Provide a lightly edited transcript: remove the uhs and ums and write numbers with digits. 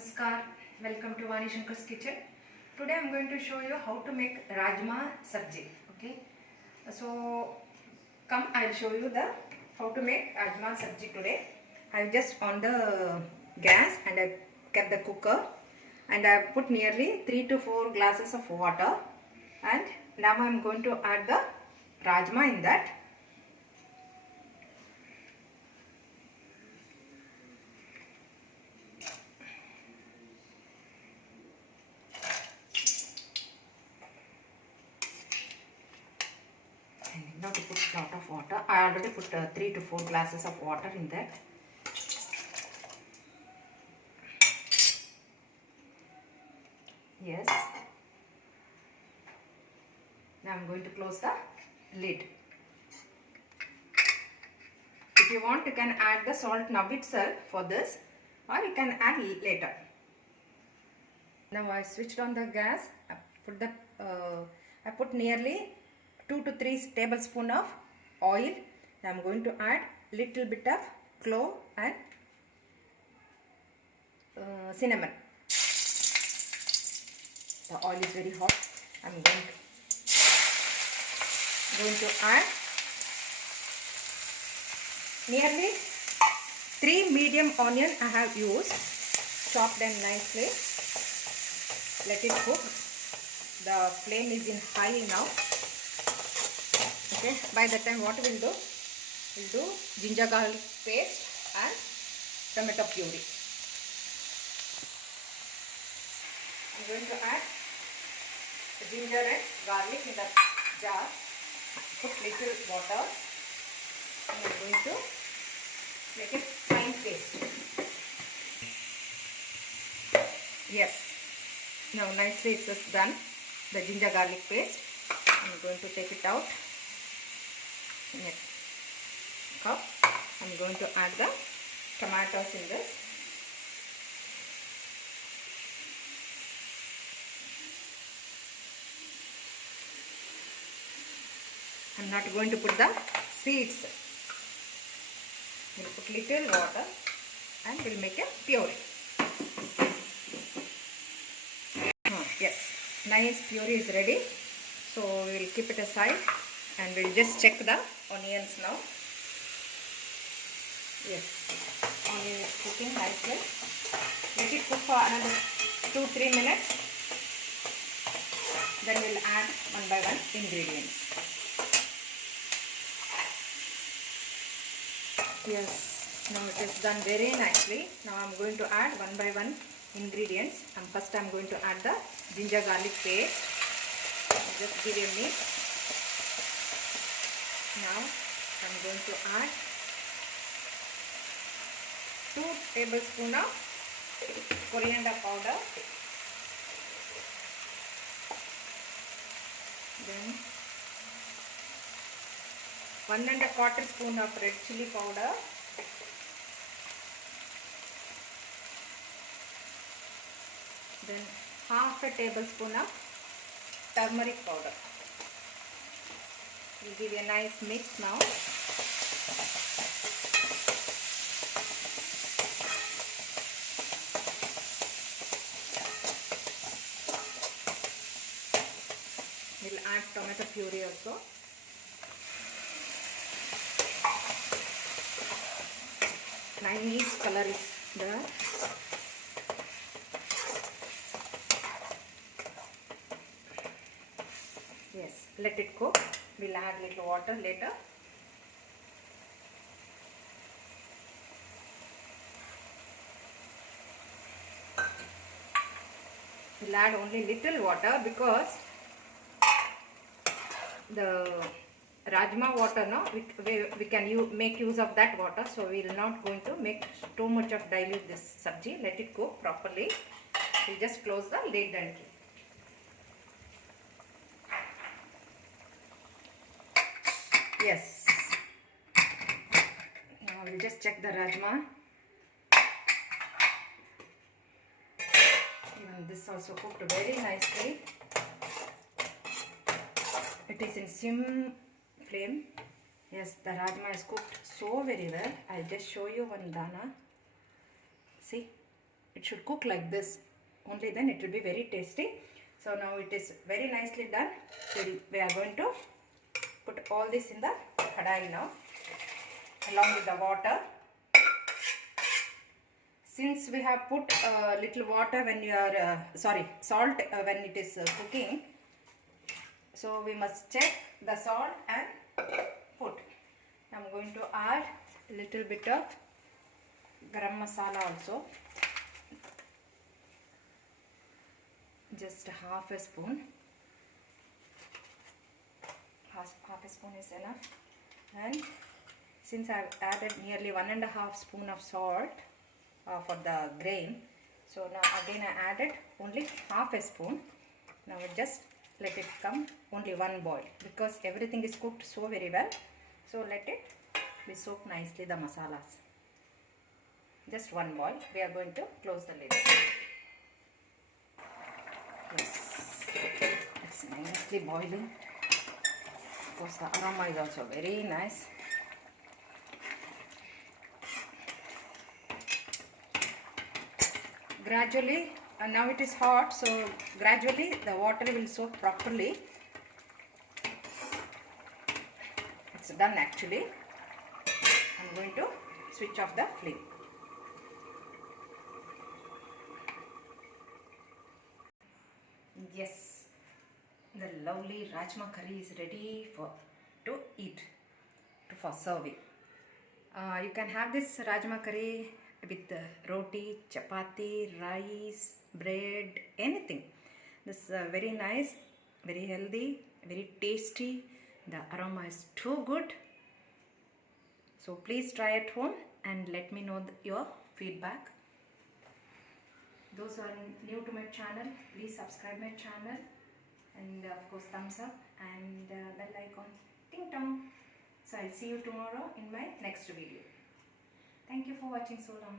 Namaskar, welcome to Vani kitchen. Today I am going to show you how to make Rajma Sabji. Okay, so come, I will show you the how to make Rajma Sabji today. I have just on the gas and I kept the cooker and I have put nearly 3 to 4 glasses of water, and now I am going to add the Rajma in that. Now to put a lot of water. I already put 3 to 4 glasses of water in that. Yes. Now I am going to close the lid. If you want, you can add the salt now itself for this, or you can add later. Now I switched on the gas. I put nearly 2 to 3 tablespoons of oil. Now I am going to add little bit of clove and cinnamon. The oil is very hot. I am going to add nearly 3 medium onion I have used, chopped them nicely. Let it cook. The flame is in high now. Okay, by that time what we'll do ginger garlic paste and tomato puree. I'm going to add ginger and garlic in the jar. Put little water and I'm going to make it fine paste. Yes, now nicely it's done, the ginger garlic paste. I'm going to take it out in a cup. I'm going to add the tomatoes in this. I'm not going to put the seeds. We'll put little water and we'll make a puree. Yes, nice puree is ready. So we will keep it aside and we'll just check the onions now. Yes, onion is cooking nicely. Let it cook for another 2-3 minutes. Then we'll add one by one ingredients. Yes, now it is done very nicely. Now I am going to add one by one ingredients. And first I am going to add the ginger garlic paste. Just give a mix. Now I am going to add 2 tablespoons of coriander powder. Then 1¼ spoon of red chili powder. Then half a tablespoon of turmeric powder. We'll give a nice mix now. We'll add tomato puree also. Nice color is there. Yes, let it cook. We'll add little water later. We'll add only little water because the Rajma water, no, we can make use of that water, so we are not going to make too much of dilute this sabji. Let it cook properly. We'll just close the lid and keep. Yes. Now we'll just check the Rajma. Even this also cooked very nicely. It is in sim flame. Yes, the Rajma is cooked so very well. I'll just show you one dana. See, It should cook like this. Only then it will be very tasty. So now it is very nicely done. We are going to put all this in the kadai now, along with the water. Since we have put little water when you are, salt when it is cooking, so we must check the salt and put. I'm going to add a little bit of Garam Masala also. Just half a spoon. Half a spoon is enough. And since I have added nearly 1.5 spoon of salt for the grain, so now again I added only half a spoon. Now just let it come only one boil, because everything is cooked so very well. So let it be soaked nicely, the masalas. Just one boil. We are going to close the lid. Yes, it's nicely boiling. Of course, the aroma is also very nice. Gradually, now it is hot, so gradually the water will soak properly. It's done actually. I'm going to switch off the flame. Yes, the lovely Rajma curry is ready to eat, for serving. You can have this Rajma curry with roti, chapati, rice, bread, anything. This is very nice, very healthy, very tasty. The aroma is too good. So please try at home and let me know your feedback. Those who are new to my channel, please subscribe my channel, and of course thumbs up and bell icon, ting tong. So I'll see you tomorrow in my next video. Thank you for watching so long.